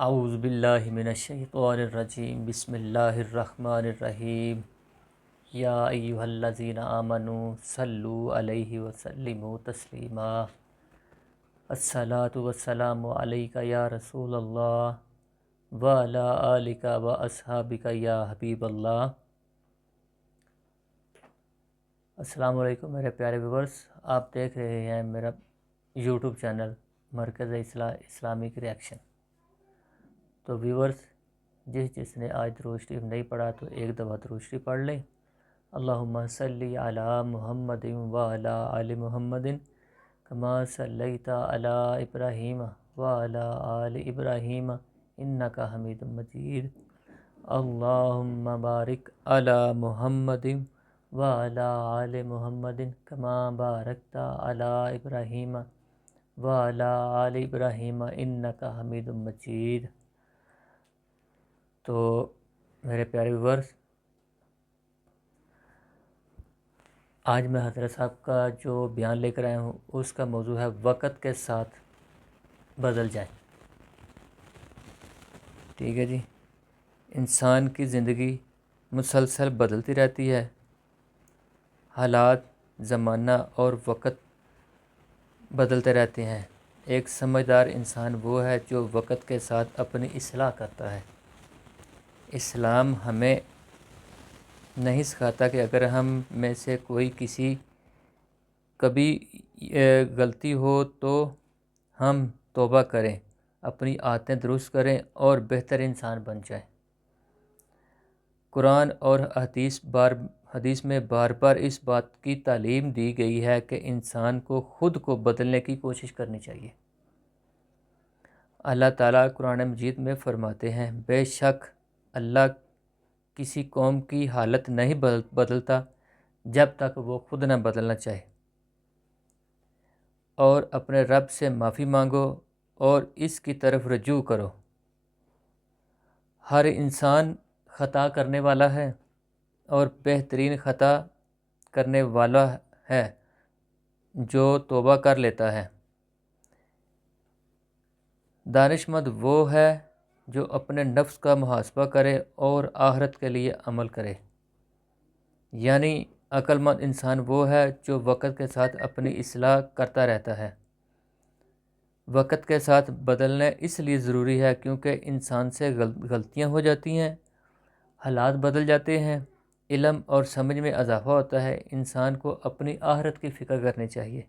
اعوذ باللہ من الشیطان الرجیم بسم اللہ الرحمن الرحیم یا ایہا الذین آمنوا صلوا علیہ وسلموا تسلیما الصلاۃ والسلام علیک یا رسول اللہ وعلی آلک واصحابک یا حبیب اللہ۔ السلام علیکم میرے پیارے ویورز، آپ دیکھ رہے ہیں میرا یوٹیوب چینل مرکز اسلامک ریاکشن۔ تو ویورز، جس نے آج درود شریف نہیں پڑھا تو ایک دفعہ درود شریف پڑھ لیں۔ اللہم صلی علی محمد وعلی آل محمد کما صلیت علی ابراہیم وعلی آل ابراہیم انک حمید مجید۔ اللہم بارک علی محمد وعلی آل محمد کما بارکت علی ابراہیم وعلی آل ابراہیم انک حمید مجید۔ تو میرے پیارے ویورز، آج میں حضرت صاحب کا جو بیان لے کر آیا ہوں اس کا موضوع ہے وقت کے ساتھ بدل جائیں۔ ٹھیک ہے جی، انسان کی زندگی مسلسل بدلتی رہتی ہے، حالات، زمانہ اور وقت بدلتے رہتے ہیں۔ ایک سمجھدار انسان وہ ہے جو وقت کے ساتھ اپنی اصلاح کرتا ہے۔ اسلام ہمیں نہیں سکھاتا کہ اگر ہم میں سے کوئی کبھی غلطی ہو تو ہم توبہ کریں، اپنی عادتیں درست کریں اور بہتر انسان بن جائیں۔ قرآن اور حدیث میں بار بار اس بات کی تعلیم دی گئی ہے کہ انسان کو خود کو بدلنے کی کوشش کرنی چاہیے۔ اللہ تعالیٰ قرآن مجید میں فرماتے ہیں، بے شک اللہ کسی قوم کی حالت نہیں بدلتا جب تک وہ خود نہ بدلنا چاہے، اور اپنے رب سے معافی مانگو اور اس کی طرف رجوع کرو۔ ہر انسان خطا کرنے والا ہے اور بہترین خطا کرنے والا ہے جو توبہ کر لیتا ہے۔ دانش مند وہ ہے جو اپنے نفس کا محاسبہ کرے اور آخرت کے لیے عمل کرے، یعنی عقل مند انسان وہ ہے جو وقت کے ساتھ اپنی اصلاح کرتا رہتا ہے۔ وقت کے ساتھ بدلنا اس لیے ضروری ہے کیونکہ انسان سے غلطیاں ہو جاتی ہیں، حالات بدل جاتے ہیں، علم اور سمجھ میں اضافہ ہوتا ہے۔ انسان کو اپنی آخرت کی فکر کرنی چاہیے۔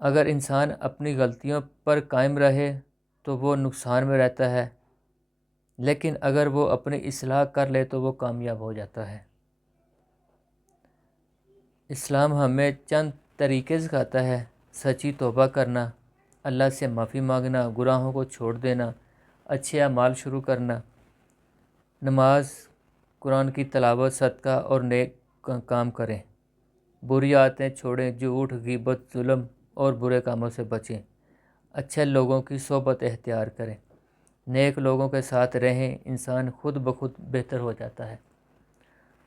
اگر انسان اپنی غلطیوں پر قائم رہے تو وہ نقصان میں رہتا ہے، لیکن اگر وہ اپنی اصلاح کر لے تو وہ کامیاب ہو جاتا ہے۔ اسلام ہمیں چند طریقے سکھاتا ہے: سچی توبہ کرنا، اللہ سے معافی مانگنا، گناہوں کو چھوڑ دینا، اچھے اعمال شروع کرنا، نماز، قرآن کی تلاوت، صدقہ اور نیک کام کریں، بری عادتیں چھوڑیں، جھوٹ، غیبت، ظلم اور برے کاموں سے بچیں، اچھے لوگوں کی صحبت اختیار کریں، نیک لوگوں کے ساتھ رہیں، انسان خود بخود بہتر ہو جاتا ہے۔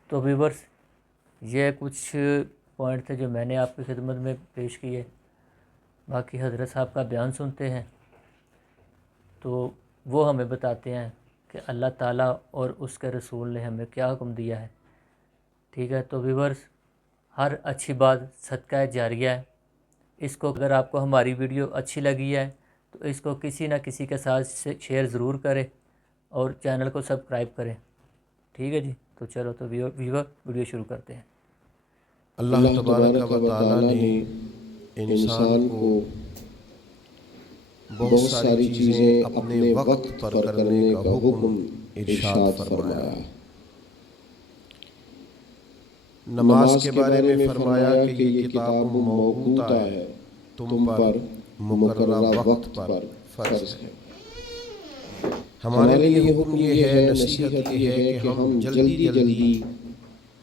تو ویورز، یہ کچھ پوائنٹ تھے جو میں نے آپ کی خدمت میں پیش کیے۔ باقی حضرت صاحب کا بیان سنتے ہیں تو وہ ہمیں بتاتے ہیں کہ اللہ تعالیٰ اور اس کے رسول نے ہمیں کیا حکم دیا ہے۔ ٹھیک ہے، تو ویورز، ہر اچھی بات صدقہ جاریہ ہے۔ اس کو اگر آپ کو ہماری ویڈیو اچھی لگی ہے تو اس کو کسی نہ کسی کے ساتھ شیئر ضرور کریں اور چینل کو سبسکرائب کریں۔ ٹھیک ہے جی، تو چلو تو ویور ویڈیو شروع کرتے ہیں۔ اللہ تبارک و تعالیٰ نے انسان کو بہت ساری چیزیں اپنے وقت پر کرنے کا حکم ارشاد فرمایا۔ نماز کے بارے میں فرمایا کہ یہ کتاب موقوتہ ہے، تم پر مقررہ وقت پر فرض ہے۔ ہمارے لیے حکم یہ ہے، نصیحت یہ ہے کہ ہم جلدی جلدی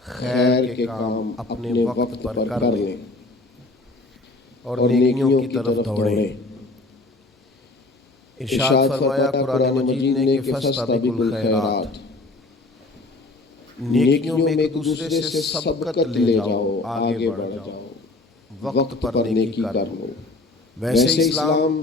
خیر کے کام اپنے وقت پر کر لیں اور نیکیوں کی طرف دوڑیں۔ ارشاد فرمایا قرآن مجید نے کہ فاستبقوا الخیرات، نیکیوں میں ایک دوسرے سے سبقت لے جاؤ، آگے بڑھ جاؤ، وقت پر نیکی کر لو۔ ویسے اسلام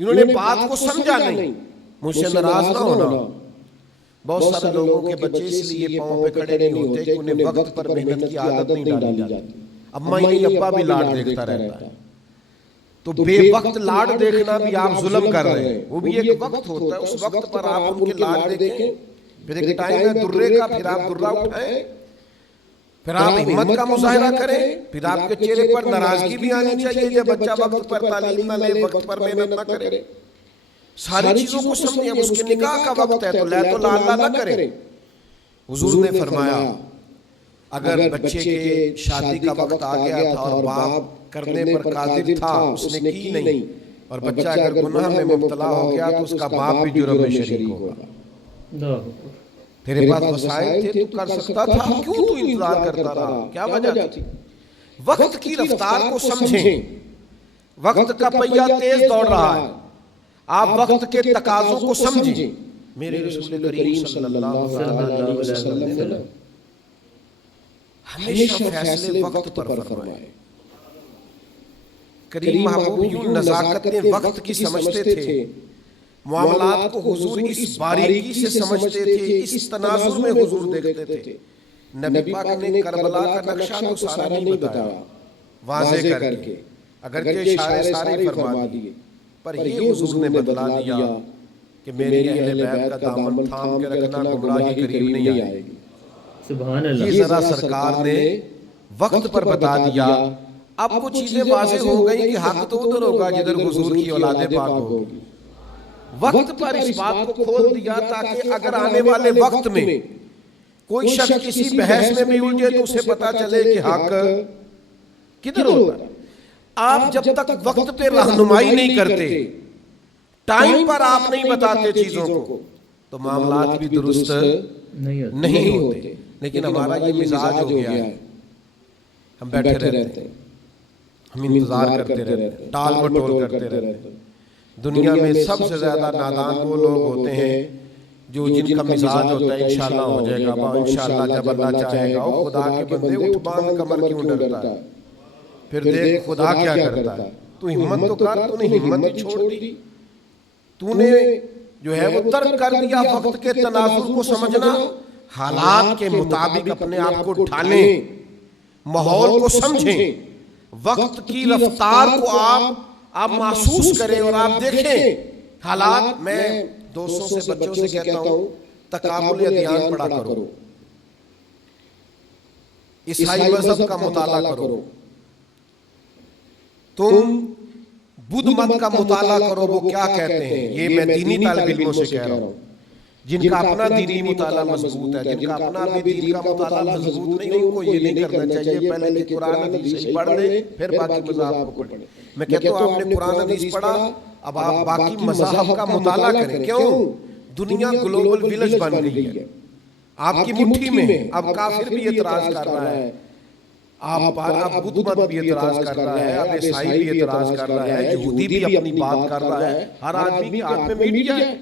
انہوں نے بات کو سمجھا نہیں. مجھ سے ناراض نہ ہونا. بہت سارے لوگوں کے بچے اس لیے پاؤں پہ کھڑے نہیں ہوتے کہ انہیں وقت پر محنت کی عادت نہیں ڈالی جاتی. اما ہی ابا بھی لاڈ دیکھتا رہتا ہے. تو بے وقت لاڈ دیکھنا بھی آپ ظلم کر رہے ہیں. وہ بھی ایک وقت ہوتا ہے, اس وقت پر آپ ان کے لاڈ دیکھیں. پھر ایک ٹائم ہے درے کا, پھر آپ درہ اٹھائیں, پھر آپ ہمت کا مظاہرہ کریں. پھر آپ کے چہرے پر ناراضگی بھی آنی چاہیے جب بچہ وقت پر تعلیم نہ لے, وقت پر محنت نہ کرے. ساری چیزوں کو سمجھیں. اس کے نکاح کا وقت ہے تو لا تو لا نہ کریں. حضور نے فرمایا اگر بچے کے شادی کا وقت آ گیا تھا اور باپ کرنے پر قادر تھا, اس نے کی نہیں, اور بچہ اگر گناہ میں مبتلا ہو گیا تو اس کا باپ بھی جرم میں شریک ہوگا. تیرے پاس وسائل تھے, تو کر سکتا تھا, کیوں تو انتظار کرتا رہا؟ کیا وجہ تھی؟ وقت کی رفتار کو سمجھیں. وقت کا پہیہ تیز دوڑ رہا ہے, آپ وقت کے تقاضوں کو سمجھیں. میرے رسول کریم صلی اللہ علیہ وسلم نے ہمیشہ فیصلے وقت پر فرمائے. کریم محبوب یوں نزاکت وقت کی سمجھتے تھے, معاملات کو حضور اس باریکی سے سمجھتے تھے, اس تناظر میں حضور دیکھتے تھے. نبی پاک نے کربلا کا نقشہ تو سارا نہیں بتایا واضح کر کے, اگرچہ اشارے سارے فرما دیے, پر یہ حضور نے بدلا دیا کہ میری اہل بیت کا دامن تھام کے رکھنا, گمراہی قریب نہیں آئے گی. سبحان اللہ. یہ ذرا سرکار نے وقت پر بتا دیا. اب وہ چیزیں واضح ہو گئی کہ حق تو ادھر ہوگا جدھر حضور کی اولاد پاک ہوگی. وقت پر اس بات کو کھول دیا تاکہ اگر آنے والے وقت میں کوئی شخص کسی بحث میں بھی الجھے تو اسے پتا چلے کہ حق کدھر ہوتا ہے. آپ جب تک وقت پہ رہنمائی نہیں کرتے, ٹائم پر آپ نہیں بتاتے چیزوں کو, تو معاملات بھی درست نہیں ہوتے. لیکن ہمارا یہ مزاج ہو گیا ہے, ہم بیٹھے رہتے ہیں, ہم انتظار کرتے رہتے ہیں, ٹال مٹول کرتے رہتے ہیں. دنیا میں سب سے زیادہ نادان وہ لوگ ہوتے ہیں جو جن کا مزاج ہوتا ہے انشاءاللہ ہو جائے گا, انشاءاللہ جب اللہ چاہے گا. او خدا کے بندے, اٹھ باندھ کمر کیوں ڈرتا ہے؟ پھر دیکھ خدا کیا کرتا ہے. تو ہمت تو کر, تو نے ہمت ہی چھوڑ دی. تو نے جو ہے وہ ترک کر دیا وقت کے تناظر کو سمجھنا. حالات کے مطابق اپنے آپ کو ڈھالیں, ماحول کو سمجھیں, وقت کی رفتار کو آپ محسوس کریں اور آپ دیکھیں حالات. میں دوستوں سے بچوں سے کہتا ہوں تکامل ادیان پڑھا کرو, عیسائی مذہب کا مطالعہ کرو, تم بدھ مت کا مطالعہ کرو, وہ کیا کہتے ہیں. یہ میں دینی طالب علموں سے کہہ رہا ہوں جن کا اپنا دینی مطالعہ مضبوط ہے, جن کا اپنا بھی دین کا مطالعہ مضبوط نہیں, ان کو یہ نہیں کرنا چاہیے. پہلے کہ قرآن حدیث پڑھ لیں, پھر باقی مذاہب کو پڑھیں. میں کہتا ہوں آپ نے قرآن حدیث پڑھا, اب آپ باقی مذاہب کا مطالعہ کریں. کیوں؟ دنیا گلوبل ویلج بن گئی ہے, آپ کی مٹھی میں ہے. اب کافر بھی اعتراض کر رہا ہے, آپ بدھ مت بھی اعتراض کر رہا ہے, اب عیسائی بھی اعتراض کر رہا ہے, یہودی بھی اپنی بات کر رہا ہے. ہر آدمی کے ہاتھ میں میڈیا ہے.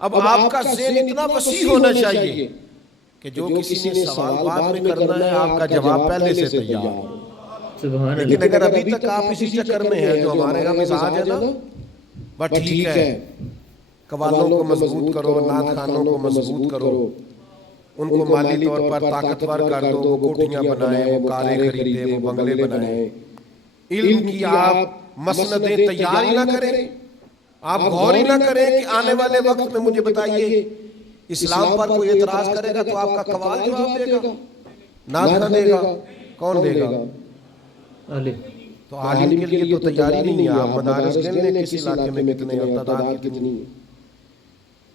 اب آپ کا ذہن اتنا وسیع ہونا چاہیے کہ جو کسی نے سوال بعد میں کرنا ہے, آپ کا جواب پہلے سے تیار ہو. لیکن اگر ابھی تک آپ اسی چکر میں ہیں, جو ہمارے یہاں مزاج ہے نا, بس ٹھیک ہے, قوالوں کو مضبوط کرو, نعت خانوں کو مضبوط کرو, ان کو مالی طور پر طاقتور کر دو, وہ کوٹھیاں بنائیں, وہ کاریں خریدیں, وہ بنگلے بنائیں. علم کی آپ مسندیں تیار ہی نہ کریں, آپ غور ہی نہ کریں کہ آنے والے وقت میں مجھے بتائیے اسلام پر کوئی اعتراض کرے گا تو آپ کا قوال جواب دے گا, نعت خان دے گا, کون دے گا؟ تو عالم کے لیے تو تیاری نہیں ہے. آپ مدارس گن لیں کسی علاقے میں کتنے ہیں, تعداد کتنی ہے.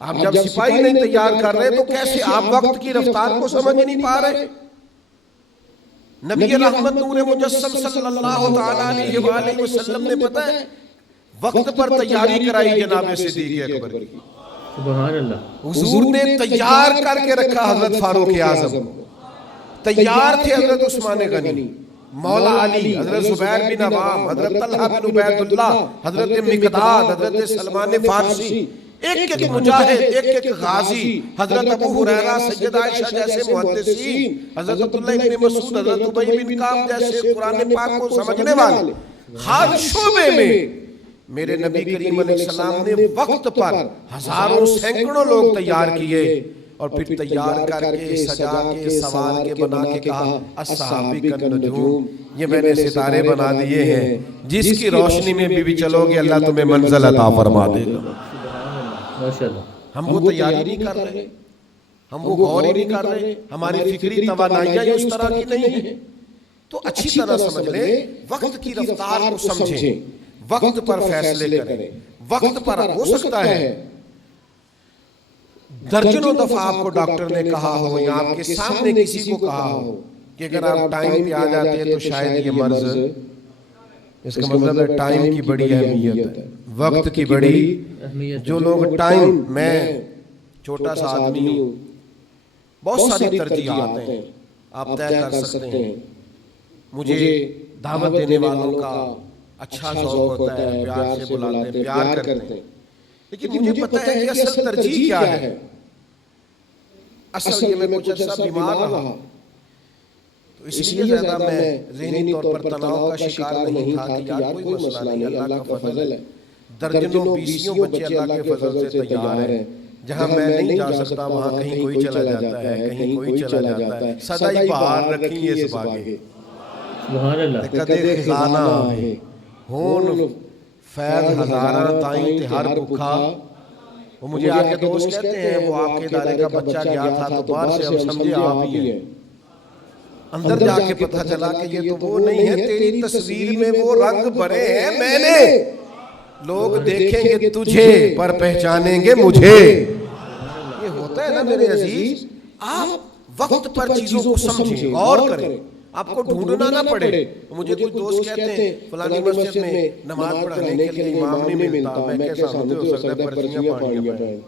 آپ جب سپاہی نہیں تیار کر رہے تو کیسے آپ وقت کی رفتار کو سمجھ نہیں پا رہے؟ نبی رحمت نور مجسم صلی اللہ تعالیٰ علیہ وآلہ وسلم نے پتہ ہے وقت پر تیاری کرائی جناب صدیق اکبر کی. سبحان اللہ. حضور نے تیار کر کے رکھا حضرت فاروق اعظم کو, تیار تھے حضرت عثمان غنی, مولا علی, حضرت زبیر بن عوام, حضرت طلحہ بن عبید اللہ, حضرت مقداد, حضرت سلمان فارسی, ایک ایک مجاہد, ایک ایک غازی, حضرت ابو ہریرہ, سیدہ عائشہ جیسے محدثین, حضرت عبداللہ بن مسعود, حضرت ابی بن کعب جیسے قرآن پاک کو سمجھنے والے, ہر شعبے میں میرے نبی کریم علیہ السلام نے وقت پر ہزاروں سینکڑوں لوگ تیار کیے اور پھر تیار کر کے سجا کے سوار کے بنا کے کہا الصحابی النجوم، یہ میں نے ستارے بنا دیے ہیں، جس کی روشنی میں بھی چلو گے اللہ تمہیں منزل عطا فرما دے گا۔ ہم وہ تیاری نہیں کر رہے، ہم وہ غور ہی نہیں کر رہے، ہماری فکری توانائیاں اس طرح کی نہیں ہیں۔ تو اچھی طرح سمجھ لیں، وقت کی رفتار کو سمجھیں، وقت پر فیصلے کریں۔ وقت پر ہو سکتا ہے درجنوں دفعہ آپ کو ڈاکٹر نے کہا ہو یا آپ کے سامنے کسی کو کہا ہو کہ اگر آپ ٹائم پہ آ جاتے ہیں تو شاید یہ مرض، اس کا مطلب ہے ٹائم کی بڑی اہمیت ہے، وقت کی بڑی اہمیت۔ جو لوگ ٹائم، میں چھوٹا سا آدمی ہوں، بہت ساری ترجیحات ہیں، آپ طے کر سکتے ہیں۔ مجھے دعوت دینے والوں کا اچھا ذوق ہوتا ہے، پیار سے بلاتے ہیں، پیار کرتے ہیں، لیکن مجھے پتہ ہے کہ اصل ترجیح کیا ہے۔ اصل یہ میں کچھ عرصہ بیمار رہا تو اس لیے زیادہ میں ذہنی طور پر تناؤ کا شکار نہیں تھا کہ یار کوئی مسئلہ نہیں، اللہ کا فضل ہے، درجنوں بیسیوں بچے اللہ کے فضل سے تیار ہیں، جہاں میں نہیں جا سکتا وہاں کہیں کوئی چلا جاتا ہے، کہیں کوئی چلا جاتا ہے۔ سدائی بہار رکھیں یہ سباگے، سبحان اللہ، کدے خزانہ آئے، ہون فیض ہزارہ تائیں تہار بکھا۔ وہ مجھے آ کے دوست کہتے ہیں وہ آپ کے ادارے کا بچہ گیا تھا تو باہر سے ہم سمجھے آپ ہی ہیں، اندر جا کے پتہ چلا کہ یہ تو وہ نہیں ہے، تیری تصویر میں وہ رنگ بھرے ہیں میں نے، لوگ دیکھیں گے تجھے پر پہچانیں گے مجھے۔ یہ ہوتا ہے نا میرے عزیز، آپ وقت پر چیزوں کو سمجھیں، غور کریں، آپ کو ڈھونڈنا نہ پڑے۔ مجھے کچھ دوست کہتے ہیں فلانی مسجد میں نماز پڑھنے کے لیے امام نہیں ملتا، میں کیسا ہمیں ہو سکتا ہے پرچیاں پڑھنی پڑیں،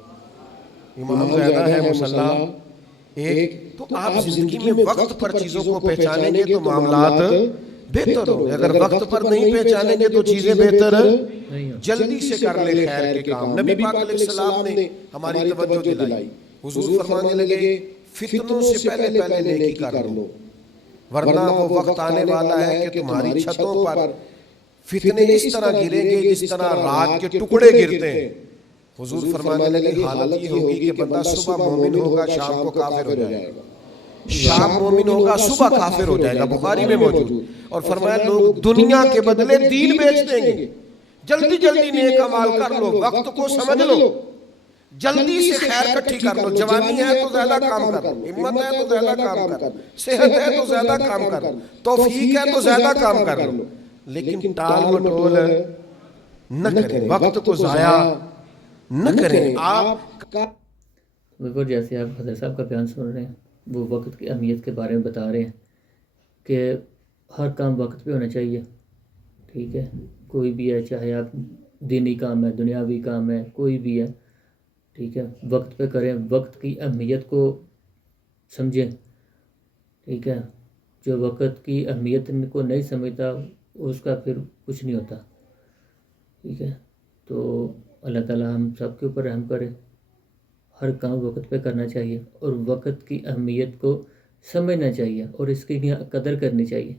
امام زیادہ ہے مسلح ایک۔ تو آپ زندگی میں وقت پر چیزوں کو پہچانیں گے تو معاملات بہتر ہوں گے، اگر وقت پر نہیں پہچانیں گے تو چیزیں بہتر جلدی سے کر لیں خیر کے کام۔ نبی پاک علیہ السلام نے ہماری توجہ دلائی، حضور فرمانے لگے فتنوں سے پہلے پہلے نیکی کر لو، ورنہ وہ وقت آنے والا ہے کہ تمہاری چھتوں پر فتنے اس طرح گریں گے جس طرح رات کے ٹکڑے گرتے ہیں۔ حضور فرمانے لگے حالت یہ ہوگی کہ بندہ صبح مومن ہوگا شام کو کافر ہو جائے گا، شام مومن ہوگا صبح کافر ہو جائے گا، بخاری میں موجود۔ اور فرمایا لوگ دنیا کے بدلے دین بیچ دیں گے، جلدی جلدی نیک اعمال کر لو، وقت کو سمجھ لو، جلدی سے خیر کٹھی کر لو، جوانی ہے تو زیادہ کام کر لو، ہمت ہے تو زیادہ کام کر لو، صحت ہے تو زیادہ کام کر لو، توفیق ہے تو زیادہ کام کر لو، لیکن ٹال مٹول نہ کریں، وقت کو ضائع نہ کریں۔ آپ کا بالکل جیسے آپ حضرت صاحب کا بیان سن رہے ہیں، وہ وقت کی اہمیت کے بارے میں بتا رہے ہیں کہ ہر کام وقت پہ ہونا چاہیے، ٹھیک ہے، کوئی بھی ہے، چاہے آپ دینی کام ہے، دنیاوی کام ہے، کوئی بھی ہے، ٹھیک ہے، وقت پہ کریں، وقت کی اہمیت کو سمجھیں، ٹھیک ہے۔ جو وقت کی اہمیت کو نہیں سمجھتا اس کا پھر کچھ نہیں ہوتا، ٹھیک ہے۔ تو اللہ تعالیٰ ہم سب کے اوپر رحم کرے، ہر کام وقت پہ کرنا چاہیے اور وقت کی اہمیت کو سمجھنا چاہیے اور اس کی قدر کرنی چاہیے،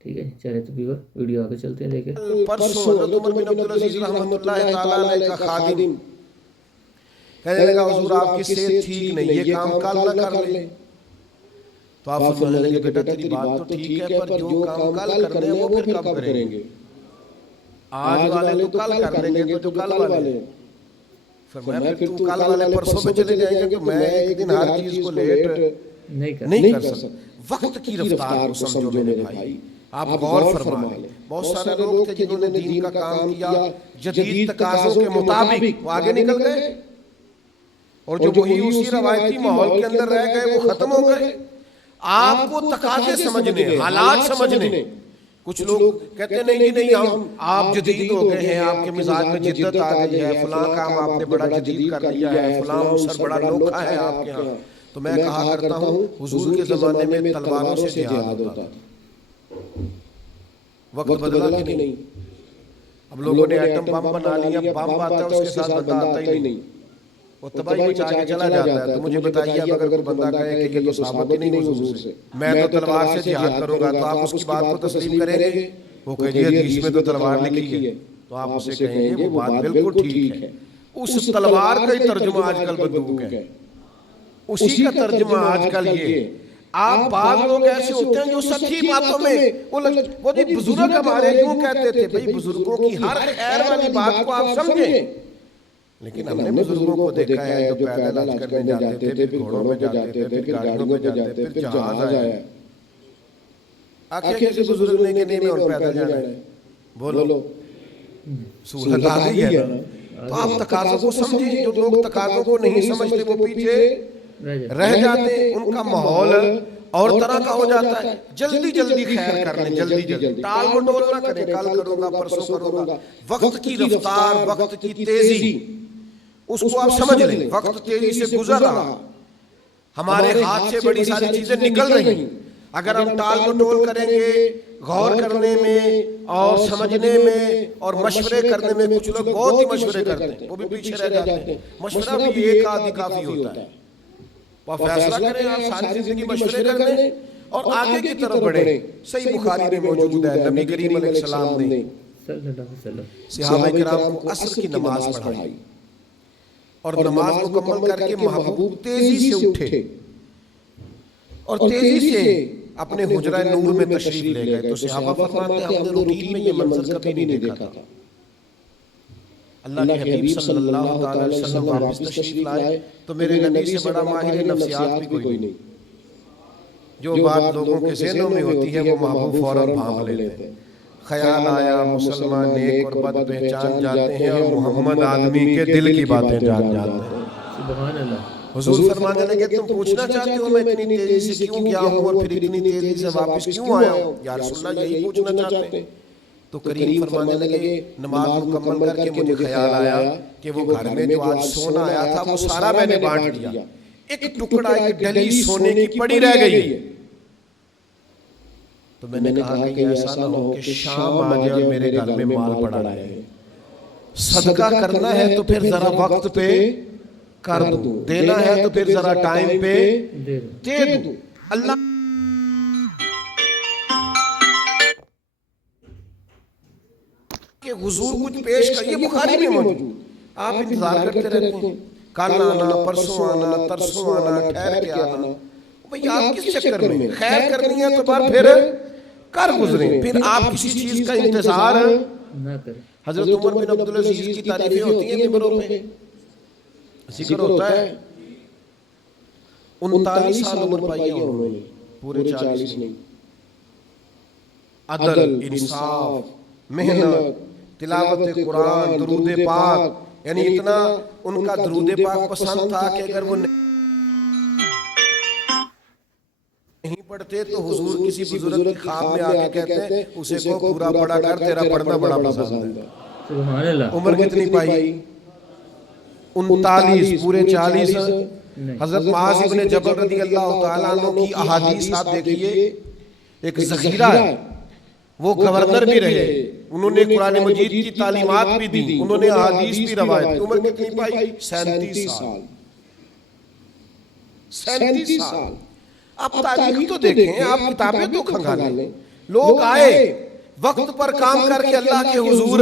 ٹھیک ہے۔ چلے تو بیور ویڈیو آگے چلتے ہیں، دیکھیں۔ پرسوں حضرت عمر بن عبدالعزیز رحمۃ اللہ تعالیٰ علیہ کا خادم کہنے لگا حضور آپ کی صحت ٹھیک نہیں، یہ کام کل نہ کر لیں، تو آپ فرمانے لگے بیٹا تیری بات تو ٹھیک ہے پر جو کام کل کرنے ہیں وہ پھر کب کریں گے؟ آج والے تو کل کر لیں گے تو کل والے ہیں۔ فرمایا پھر تو کل والے پرسوں میں چلے جائیں گے کہ میں ایک دن ہر چیز کو لیٹ نہیں کر سکتا۔ وقت کی رفتار کو سمجھو میرے بھائی، آپ غور فرما لیں۔ بہت سارے لوگ تھے جنہوں نے دین کا کام کیا جدید تقاضوں کے مطابق، وہ آگے نکل گئے، اور جو وہی اسی روایتی ماحول کے اندر رہ گئے وہ ختم ہو گئے۔ آپ کو تقاضے سمجھنے، حالات سمجھنے۔ کچھ لوگ کہتے ہیں نہیں نہیں ہم آپ جدید ہو گئے ہیں، آپ کے مزاج میں جدت آ گئی ہے، فلاں کام آپ نے بڑا جدید کر لیا ہے، فلاں عنصر بڑا نوکھا ہے آپ کے ہاں۔ تو میں کہا کرتا ہوں حضور کے زمانے میں تلواروں سے جہاد ہوتا تھا، وقت بدلا کہ نہیں؟ اب لوگوں نے ایٹم بم بنا لیا، بم آتا ہے اس کے ساتھ بندہ آتا ہی نہیں، وہ تباہی مچا کے چلا جاتا ہے۔ تو مجھے بتائیے اب اگر کوئی بندہ کہے کہ یہ تو ثابت ہی نہیں حضور سے، میں تو تلوار سے جہاد کروں گا، تو آپ اس کی بات کو تسلیم کریں گے؟ وہ کہے جی حدیث میں تو تلوار لکھی ہے، تو آپ اسے کہیں گے وہ بات بالکل ٹھیک ہے. اس تلوار کا ہی ترجمہ آج کل بندوق ہے, اسی کا ترجمہ آج کل یہ. آپ بعض لوگ ایسے ہوتے ہیں جو سچی باتوں میں وہ جی بزرگ ہمارے یوں کہتے تھے. بھئی بزرگوں کی ہر خیر والی بات کو آپ سمجھیں, لیکن ہم نے بزرگوں کو دیکھا ہے جو پیدل حج کرنے جاتے تھے, پھر گھوڑوں پہ جاتے تھے, پھر گاڑیوں پہ جاتے تھے, پھر جہاز آیا. آخر کسی بزرگ نے کہ نہیں میں اور پیدل جانا ہے, بولو سہولت آ گئی ہے نا. تو آپ تقاضوں کو سمجھیں. جو لوگ تقاضوں کو نہیں سمجھتے وہ پیچھے رہ جاتے ہیں, ان کا ماحول اور طرح کا ہو جاتا ہے. جلدی جلدی خیر کرنے, جلدی جلدی ٹال مٹول نہ کریں, کل کروں گا پرسوں کروں گا. وقت کی رفتار, وقت کی تیزی, اس کو آپ سمجھ لیں. وقت تیزی سے گزر رہا, ہمارے ہاتھ سے بڑی ساری چیزیں نکل رہی. اگر ہم ٹال مٹول کریں گے, غور کرنے میں اور سمجھنے میں اور مشورے کرنے میں, کچھ لوگ بہت ہی مشورے کرتے ہیں, وہ بھی پیچھے رہ جاتے ہیں. مشورہ بھی ایک آدھی کافی ہوتا ہے. آپ فیصلہ کریں, آپ ساری زندگی مشورے کر لیں اور آگے کی طرف بڑھیں. صحیح بخاری میں موجود ہے, نبی کریم علیہ السلام نے صحابہ کرام کو عصر کی نماز پڑھائی اور نماز مکمل کر کے محبوب تیزی سے اٹھے اور تیزی سے اپنے حجرہ نور میں تشریف لے گئے. تو صحابہ فرماتے ہیں ہم نے روٹین میں یہ منظر کبھی نہیں دیکھا تھا. اللہ کے حبیب صلی اللہ تعالی علیہ وسلم واپس تشریف لائے تو میرے نبی سے بڑا ماہر نفسیات بھی کوئی نہیں. جو بات لوگوں کے ذہنوں میں ہوتی ہے وہ محبوب فوراً بھانپ لیتے ہیں. خیال آیا مسلمان نیک اور بد پہچان جاتے ہیں اور محمد آدمی کے دل کی باتیں جان جاتے ہیں. سبحان اللہ. حضور فرمانے لگے تم پوچھنا چاہتے ہو میں اتنی تیزی سے کیوں گیا ہوں اور پھر اتنی تیزی سے واپس کیوں آیا ہوں؟ یا رسول اللہ یہی پوچھنا چاہتے ہیں. تو کریم فرمانے لگے نماز مکمل کر کے مجھے خیال آیا کہ وہ گھر میں جو آج سونا آیا تھا وہ سارا میں نے بانٹ دیا. ایک ٹکڑا, ایک ڈلی سونے کی پڑی رہ گئی ہے. تو میں نے کہا کہ ایسا نہ ہو کہ شام آ جائے اور میرے گھر میں مال پڑا رہے. صدقہ کرنا ہے تو پھر ذرا وقت پہ کر دوں, دینا ہے تو پھر ذرا ٹائم پہ دے دوں. اللہ کہ حضور کچھ پیش کر, یہ بخاری میں موجود. آپ انتظار کرتے رہتے ہیں, کل آنا, پرسوں آنا, ترسوں آنا, ٹھہر کے آنا. بھئی آپ کس چکر میں خیر کرنی ہے تو بار پھر کر گزریں, پھر آپ کسی چیز کا انتظار نہ کریں. حضرت عمر بن عبدالعزیز کی تعریفیں ہوتی ہیں ممبروں پہ, ذکر ہوتا ہے 39 سال عمر پائی ہے انہوں نے, پورے 40 نہیں. عدل, انصاف, محنت, تلاوت قرآن, درود پاک, یعنی اتنا ان کا درود پاک پسند تھا کہ اگر وہ نہیں پڑھتے تو حضور کسی بزرگ کی خواب میں آ کے کہتے ہیں اسے کو پورا پڑھا کر, تیرا پڑھنا بڑا پسند ہے. سبحان اللہ. عمر کتنی پائی؟ 39, پورے 40. حضرت معاذ ابن جبل رضی اللہ تعالیٰ عنہ کی احادیث آپ دیکھیے, ایک ذخیرہ ہے, وہ گورنر بھی رہے, انہوں نے قرآن مجید کی تعلیمات بھی دی, انہوں نے احادیث بھی روایت. عمر کتنی پائی؟ 37 سال. 37 سال. آپ تاریخ تو دیکھیں, آپ کتابیں تو کھنگالیں. لوگ آئے وقت پر کام کر کے اللہ کے حضور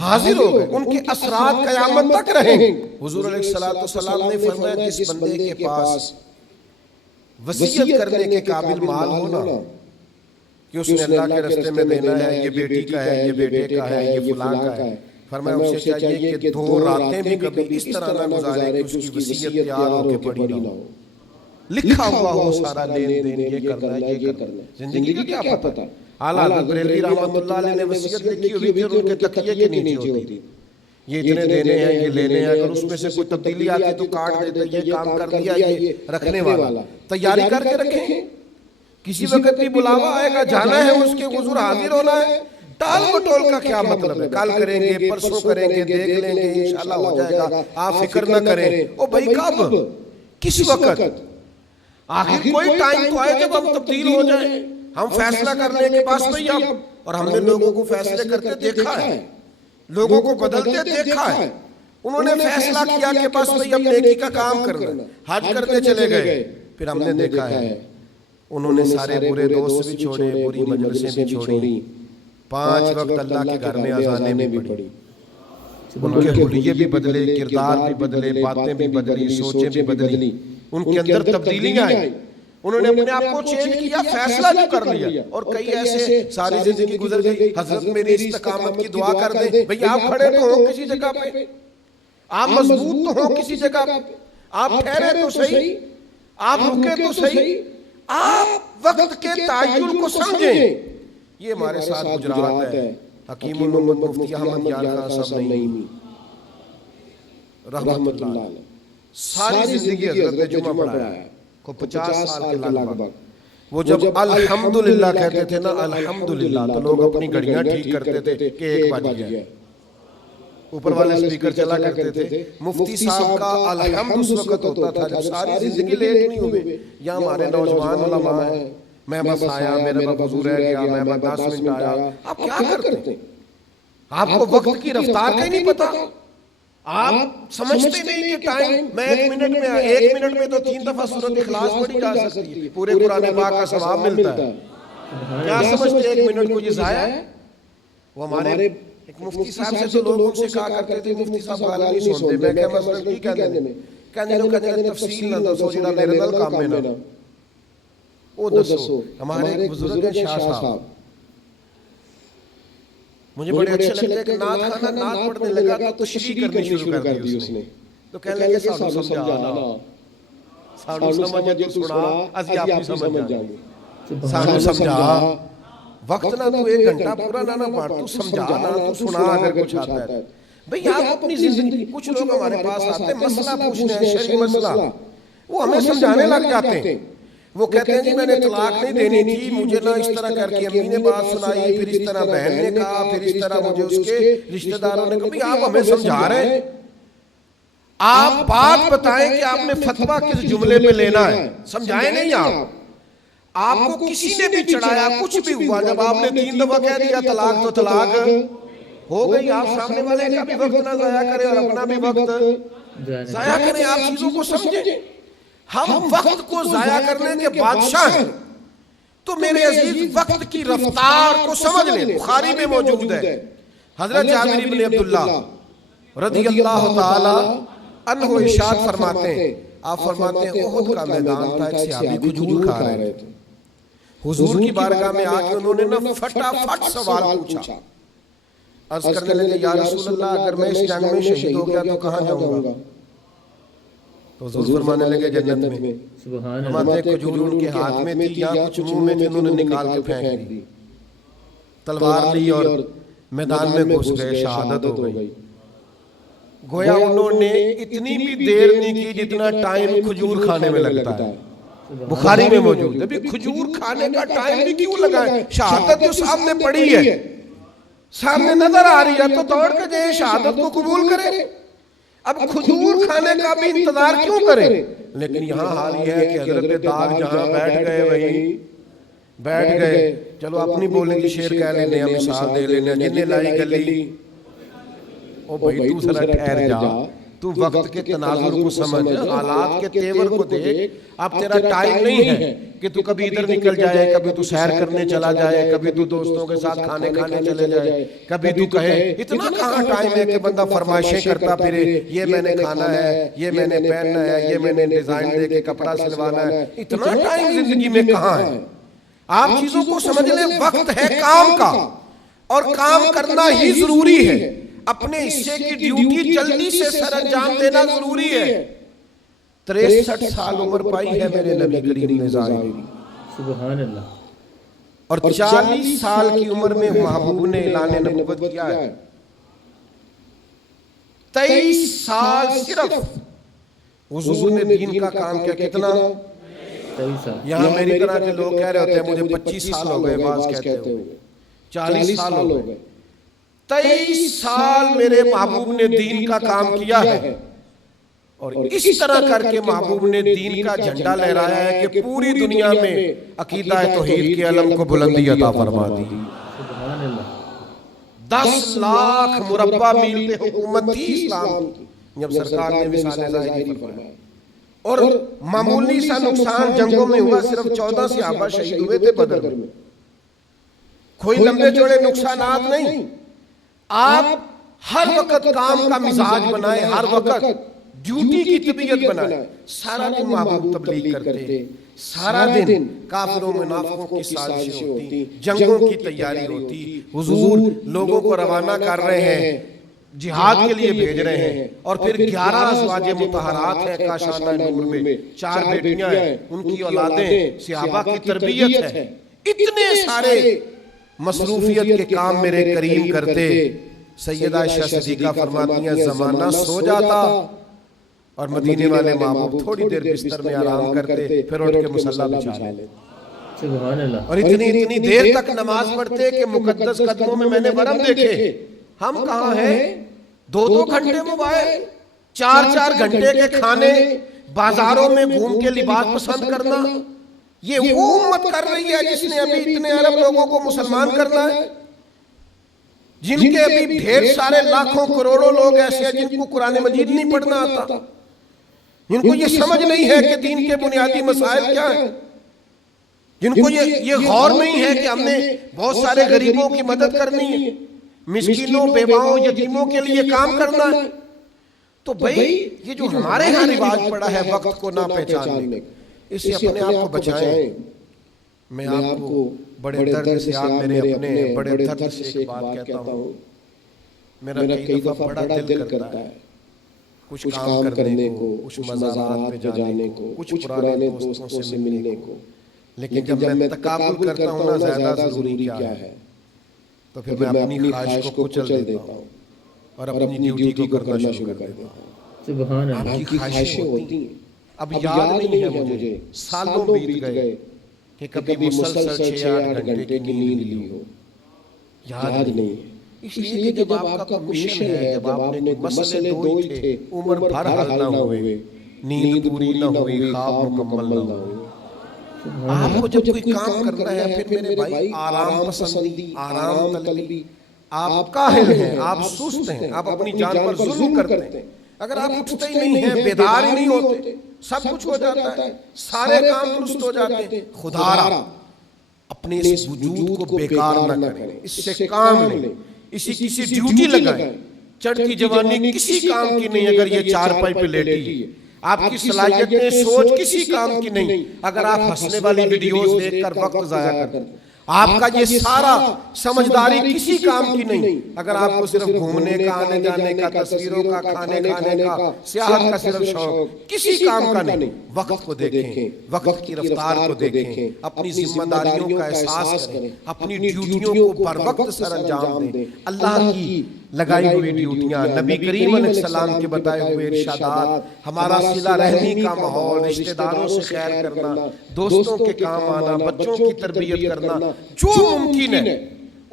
حاضر ہو گئے, ان کے اثرات قیامت تک رہیں. حضور علیہ السلام نے فرمایا جس بندے کے پاس وصیت کرنے کے قابل مال ہونا کہ اس نے اللہ کے رستے میں دینا ہے, یہ بیٹی کا ہے, یہ بیٹے کا ہے, یہ فلاں کا ہے, فرمایا اسے چاہیے کہ 2 راتیں بھی کبھی اس طرح نہ گزارے کہ اس کی وصیت تیار ہو کے پڑی نہ ہو, لکھا ہوا ہو سارا لین دین, یہ کرنا ہے, یہ کرنا ہے. زندگی کا کیا پتہ. اعلیٰ بریلوی رحمت اللہ علیہ نے وصیت لکھی ہوئی تھی اور ان کے تکیے کے نیچے ہوتی, یہ اتنے دینے ہیں, یہ لینے ہیں, اگر اس میں سے کوئی تبدیلی آتی تو کاٹ دیتے, یہ کام کر دیا, یہ رکھنے والا. تیاری کر کے رکھیں, کسی وقت بھی بلاوا آئے گا, جانا ہے, اس کے حضور حاضر ہونا ہے. ٹال مٹول کا کیا مطلب ہے؟ کل کریں گے, پرسوں کریں گے, دیکھ لیں گے, انشاءاللہ ہو جائے گا, آپ فکر نہ کریں. او بھائی کب, کس وقت؟ آخر کوئی ٹائم تو آئے جب ہم تبدیل ہو جائیں. ہم فیصلہ کرنے کے پاس نہیں اب, اور ہم نے لوگوں کو فیصلے کرتے دیکھا ہے, لوگوں کو بدلتے دیکھا ہے. انہوں نے فیصلہ کیا کہ بس بھئی اب نیکی کا کام کرنا, حج کرنے چلے گئے, پھر ہم نے دیکھا ہے انہوں نے سارے برے دوست بھی چھوڑے, بری مجلسیں بھی چھوڑی, 5 وقت اللہ کے گھر میں اذانیں بھی پڑھی، ان کے حلیے بھی بدلے، کردار بھی بدلے، باتیں بھی بدلی، سوچیں بھی بدلی، ان کے اندر تبدیلیاں آئیں، انہوں نے اپنے آپ کو چینج کیا، فیصلہ جو کر لیا۔ اور کئی ایسے ساری زندگی گزر گئی، حضرت میری استقامت کی دعا کر دیں، بھئی آپ کھڑے تو ہوں کسی جگہ پہ، آپ مضبوط تو ہوں کسی جگہ پہ، آپ ٹھہرے تو صحیح، آپ رکے تو صحیح، آپ وقت کے تعین کو سمجھیں۔ یہ ہمارے ساتھ گجرات ہے۔ حکیم الامت مفتی احمد یار خان صاحب نعیمی رحمت اللہ علیہ، ساری زندگی حضرت نے جمعہ پڑھایا ہے، کو 50 سال کے لگ بھگ۔ وہ جب الحمدللہ کہتے تھے نا، الحمدللہ، تو لوگ اپنی گھڑیاں ٹھیک کرتے تھے کہ 1 بج گیا، اوپر والے سپیکر چلا کرتے تھے۔ مفتی صاحب کا الحمد اس وقت ہوتا تھا جب ساری زندگی لیٹ نہیں ہوئے۔ یا ہمارے نوجوان علماء ہیں، میں بس آیا، میرا وضو رہ گیا، میں 10 منٹ آیا، آپ کیا کرتے ہیں؟ آپ کو وقت کی رفتار کا ہی نہیں پتا، آپ سمجھتے نہیں کہ ٹائم، میں 1 منٹ میں 1 منٹ میں تو 3 دفعہ سورۃ اخلاص پڑھی جا سکتی ہے، پورے قرآن پاک کا ثواب ملتا ہے۔ کیا سمجھتے 1 منٹ کو یہ ضائع ہے؟ وہ ہمارے ایک مفتی صاحب سے تو لوگ ان سے کہا کرتے تھے، مفتی صاحب گالا نہیں سنتے، میں کہا مسئلہ کی کہنے میں، کہنے تفصیل نہ دسو جڑا میرے نال کام میں نہ وہ دسو۔ ہمارے ایک بزرگ ہیں شاہ صاحب، مجھے بڑے اچھے لگتے ہیں کہ نعت خانہ نعت پڑھنے لگا تو تشریح کرنی شروع کر دی اس نے، تو کہنے لگے سانو سمجھانا، سانو سمجھا جو سنا اسی آپ ہی سمجھ جاؤں، سانو سمجھا، وقت نہ تو 1 گھنٹہ پورا نہ پڑھ، تو سمجھا نہ تو سنا اگر کچھ آتا ہے۔ بھئی آپ اپنی زندگی، کچھ لوگ ہمارے پاس آتے ہیں مسئلہ پوچھنے ہیں، شرعی مسئلہ، وہ ہمیں سمجھانے لگ جاتے ہیں۔ وہ کہتے ہیں جی میں نے طلاق نہیں دینی تھی، مجھے نہ اس طرح کر کے امی نے بات سنائی، پھر اس طرح بہن نے کہا، پھر اس طرح مجھے اس کے رشتہ داروں نے کہا۔ بھئی آپ ہمیں سمجھا رہے ہیں، آپ بات بتائیں کہ آپ نے فتویٰ کس جملے پہ لینا ہے، سمجھائیں نہیں آپ کو کسی نے بھی چڑھایا، کچھ بھی ہوا، جب آپ نے 3 دفعہ کہہ دیا طلاق تو طلاق ہو گئی۔ آپ سامنے والے کا بھی وقت نہ ضائع کریں اور اپنا بھی وقت ضائع کریں، آپ چیزوں کو سمجھیں۔ ہم وقت کو ضائع کرنے کے بادشاہ ہیں، تو میرے عزیز وقت کی رفتار کو سمجھ لیں۔ بخاری میں موجود ہے، حضرت جابر بن عبداللہ رضی اللہ تعالی عنہ ارشاد فرماتے ہیں، آپ فرماتے ہیں احد کا میدان تھا، ایک صحابی کھجور کھا رہے تھے، حضور کی بارگاہ میں آ کے انہوں نے نا فٹافٹ سوال پوچھا، عرض کرنے لگے یا رسول اللہ اگر میں اس جنگ میں شہید ہو گیا تو کہاں جاؤں گا؟ تو حضور فرمانے لگے جنت میں۔ فرماتے کھجور ان کے ہاتھ میں تھی یا کچھ منہ میں تھی، انہوں نے نکال کے پھینک دی، تلوار لی اور میدان میں گھس گئے، شہادت ہو گئی۔ گویا انہوں نے اتنی بھی دیر نہیں کی جتنا ٹائم کھجور کھانے میں لگتا ہے، بخاری میں موجود ہے۔ بھی کھجور کھانے کا ٹائم بھی کیوں لگائیں؟ شہادت جو سامنے پڑی ہے، سامنے نظر آ رہی ہے، تو دوڑ کے جائیں شہادت کو قبول کریں۔ اب کھجور کھانے کا بھی انتظار کیوں کریں؟ لیکن یہاں حال یہ ہے کہ حضرت داغ جہاں بیٹھ گئے وہیں بیٹھ گئے۔ چلو اپنی بولنے کی شعر کہہ لینے، ہم مثال دے لینے، جنہیں لائی گلی، او بھائی تو ذرا ٹھہر جا، تو وقت کے تناظر کو سمجھ، حالات کے تیور کو دیکھ۔ اب تیرا ٹائم نہیں ہے کہ تو کبھی ادھر نکل جائے، کبھی تو سیر کرنے چلا جائے، کبھی تو دوستوں کے ساتھ کھانے چلے جائے، کبھی تو کہے اتنا کہاں ٹائم ہے کہ بندہ فرمائشیں کرتا پھرے، یہ میں نے کھانا ہے، یہ میں نے پہننا ہے، یہ میں نے ڈیزائن دے کے کپڑا سلوانا ہے۔ اتنا ٹائم زندگی میں کہاں ہے؟ آپ چیزوں کو سمجھ لیں، وقت ہے کام کا اور کام کرنا ہی ضروری ہے، اپنے حصے کی ڈیوٹی جلدی سے سر انجام دینا ضروری ہے۔ 63 سال عمر پائی ہے میرے نبی کریم نے ظاہری، سبحان اللہ، اور 40 سال کی عمر میں محبوب نے اعلان نبوت کیا ہے۔ 23 سال صرف حضور نے دین کا کام کیا۔ کتنا؟ 23 سال۔ یہاں میری طرح کے لوگ کہہ رہے ہوتے ہیں مجھے 25 سال ہو گئے، بعض کہتے ہوئے 40 سال ہو گئے۔ 23 سال میرے محبوب نے دین کا کام کیا ہے، اور اس طرح کر کے محبوب نے دین کا جھنڈا لہرایا ہے کہ پوری دنیا میں عقیدہ توحید کے علم کو بلندی عطا فرما دی۔ 10 لاکھ مربع میل پہ حکومت تھی اسلام کی جب سرکار نے وصال ظاہری فرمایا، اور معمولی سا نقصان جنگوں میں ہوا، صرف 14 صحابہ شہید ہوئے تھے بدر میں۔ کوئی لمبے چوڑے نقصانات نہیں. آپ ہر وقت کام کا مزاج بنائیں, ہر وقت ڈیوٹی کی طبیعت بنائیں. سارا دن محبوب تبلیغ کرتے, سارا دن کافروں منافقوں کی سازشیں ہوتی, جنگوں کی تیاری ہوتی, حضور لوگوں کو روانہ کر رہے ہیں, جہاد کے لیے بھیج رہے ہیں, اور پھر 11 ازواج مطہرات ہیں کاشانہ نور میں, 4 بیٹیاں ہیں, ان کی اولادیں, صحابہ کی تربیت ہے. اتنے سارے مصروفیت کے کام میرے کریم کرتے. سیدہ عائشہ صدیقہ فرماتی ہیں زمانہ سو جاتا اور مدینے والے محبوب تھوڑی دیر بستر میں آرام کرتے, پھر اٹھ کے مصلی بچھا لیتے. سبحان اللہ. اور اتنی دیر تک نماز پڑھتے کہ مقدس قدموں میں میں نے ورم دیکھے. ہم کہاں ہیں؟ 2 گھنٹے موبائل, 4 گھنٹے کے کھانے, بازاروں میں گھوم کے لباس پسند کرنا. یہ وہ امت کر رہی ہے جس نے ابھی اتنے عرب لوگوں کو مسلمان کرنا ہے, جن کے ابھی ڈھیر سارے لاکھوں کروڑوں لوگ ایسے ہیں جن کو قرآن مجید نہیں پڑھنا آتا, جن کو یہ سمجھ نہیں ہے کہ دین کے بنیادی مسائل کیا ہیں, جن کو یہ غور نہیں ہے کہ ہم نے بہت سارے غریبوں کی مدد کرنی ہے, مسکینوں, بیواؤں, یتیموں کے لیے کام کرنا ہے. تو بھئی یہ جو ہمارے ہاں رواج پڑا ہے وقت کو نہ پہچاننے, اس سے اپنے آپ کو بچائیں. میں آپ کو بڑے درد سے, آپ میرے اپنے بڑے درد سے ایک بات کہتا ہوں. میرا کئی دفعہ بڑا دل کرتا ہے کچھ کام کرنے کو, کچھ مزارات پہ جانے کو, کچھ پرانے دوستوں سے ملنے کو, لیکن جب میں تقابل کرتا ہوں نا زیادہ ضروری کیا ہے, تو پھر میں اپنی خواہش کو کچل دیتا ہوں اور اپنی ڈیوٹی کو کرنا شروع کر دیتا ہوں. سبحان اللہ. آپ کی خواہشیں ہوتی ہیں, اب یاد نہیں ہے مجھے, سالوں بیت گئے کہ کبھی مسلسل 6-8 گھنٹے کی نیند لی ہو, یاد نہیں ہے. اس لیے کہ جب آپ کا مشن ہے, جب آپ نے مسئلے 2 ہی تھے, عمر بھر حل نہ ہوئے, نیند پوری نہ ہوئی, خواب مکمل نہ ہوئے. آپ کو جب کوئی کام کرنا ہے پھر میرے بھائی آرام پسندی, آرام طلبی, آپ کاہل ہیں, آپ سست ہیں, آپ اپنی جان پر ظلم کرتے ہیں. اگر آپ اٹھتے ہی نہیں ہیں, بیدار ہی نہیں ہوتے, سب کچھ ہو جاتا ہے, سارے کام درست ہو جاتے ہیں, خدا را اپنے اس وجود کو بیکار نہ کریں, اس سے کام لیں, کسی ڈیوٹی لگائیں. چڑھتی جوانی کسی کام کی نہیں اگر یہ 4 پائی پہ لیٹی ہے. آپ کی صلاحیتیں سوچ کسی کام کی نہیں اگر آپ ہنسنے والی ویڈیوز دیکھ کر وقت ضائع کرتے ہیں. آپ کا یہ سارا سمجھداری کسی کام کی نہیں اگر آپ کو صرف گھومنے کا, آنے جانے کا, تصویروں کا, کھانے کا, سیاحت کا صرف شوق, کسی کام کا نہیں. وقت کو دیکھیں, وقت کی رفتار کو دیکھیں, اپنی ذمہ داریوں کا احساس کریں, اپنی ڈیوٹیوں کو بر وقت سر انجام دیں. اللہ کی لگائی ہوئی ڈیوٹیاں, نبی کریم علیہ السلام کے بتائے ہوئے ارشادات, ہمارا صلہ رحمی کا ماحول, رشتہ داروں سے خیر کرنا, دوستوں کے کام آنا, بچوں کی تربیت کرنا, جو ممکن ہے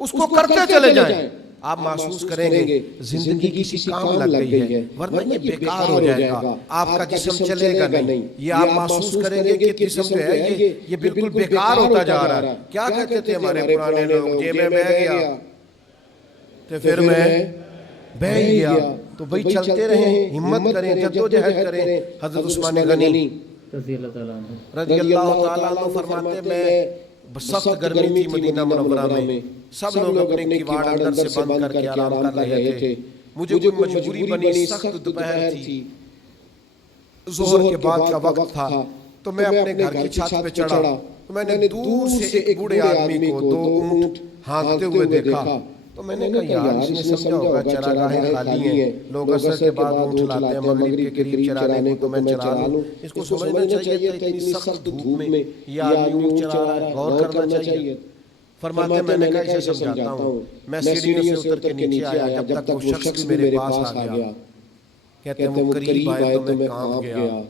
اس کو کرتے چلے جائیں. آپ محسوس کریں گے زندگی کسی کام لگ گئی ہے, ورنہ یہ بیکار ہو جائے گا, آپ کا جسم چلے گا نہیں. یہ آپ محسوس کریں گے کہ جسم جو ہے یہ بالکل بیکار ہوتا جا رہا ہے. کیا کہتے تھے ہمارے پرانے لوگ, جے میں بہ گیا تو پھر میں بہ گیا. تو بھئی چلتے رہیں, ہمت کریں, جدوجہد کریں. حضرت عثمان غنی رضی اللہ تعالیٰ عنہ فرماتے میں سخت گرمی تھی مدینہ منورہ میں, سب لوگ اپنے کیواڑ اندر سے بند کر کے آرام کر رہے تھے. مجھے کوئی مجبوری بنی, سخت دوپہر تھی, ظہر کے بعد کا وقت تھا, تو میں اپنے گھر کی چھت پہ چڑھا. میں نے دور سے ایک بوڑھے آدمی کو 2 اونٹ ہانکتے ہوئے دیکھا. تو میں نے کہا یار اس نے سمجھا ہوگا چراگاہیں خالی ہیں, لوگ عصر کے بعد اونٹ لاتے ہیں مغرب کے قریب چرانے کو, تو میں چرا لوں. اس کو سمجھنا چاہیے تھا اتنی سخت دھوپ میں یہ آدمی اونٹ چرا رہا ہے, غور کرنا چاہیے. فرماتے میں نے کہا اسے سمجھاتا ہوں. میں سیڑھیوں سے اتر کے نیچے آیا, جب تک وہ شخص میرے پاس آ گیا. کہتے ہیں وہ قریب آئے تو میں کانپ گیا.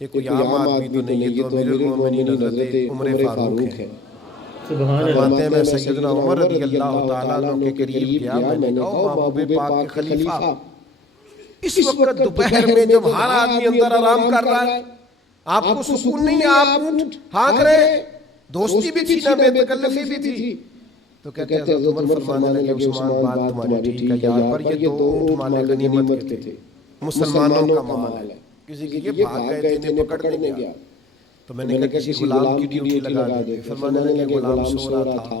یہ کوئی عام آدمی تو نہیں, یہ تو امیر المومنین حضرت عمر فاروق ہے. فرماتے ہیں میں سیدنا عمر رضی اللہ تعالیٰ عنہ کے قریب گیا. میں نے کہا محبوب پاک کے خلیفہ, اس وقت دوپہر میں جب ہر آدمی اندر آرام کر رہا ہے, آپ کو سکون نہیں ہے, آپ اونٹ ہانک رہے, دوستی بھی تھی نا, بے تکلفی بھی تھی. تو کہتے ہیں حضرت عمر فرمانے لگے عثمان بات تمہاری ٹھیک ہے یار, پر یہ 2 اونٹ مال غنیمت کے تھے, مسلمانوں کا مال ہے, کسی کے یہ بھاگ گئے تھے انہیں پکڑنے گیا. تو میں نے کہا کسی غلام کی ڈیوٹی لگا دے. فرمانے لگے غلام سو رہا تھا,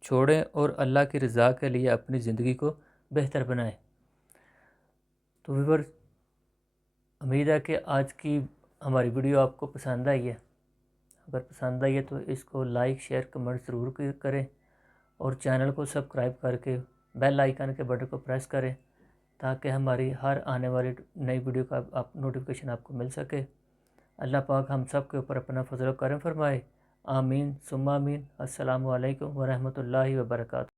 چھوڑیں اور اللہ کی رضا کے لیے اپنی زندگی کو بہتر بنائیں۔ تو ویور، امید ہے کہ آج کی ہماری ویڈیو آپ کو پسند آئی ہے۔ اگر پسند آئی ہے تو اس کو لائک، شیئر، کمنٹ ضرور کریں اور چینل کو سبسکرائب کر کے بیل آئیکن کے بٹن کو پریس کریں تاکہ ہماری ہر آنے والی نئی ویڈیو کا نوٹیفیکیشن آپ کو مل سکے۔ اللہ پاک ہم سب کے اوپر اپنا فضل و کرم فرمائے۔ آمین ثم آمین۔ السلام علیکم ورحمۃ اللہ وبرکاتہ۔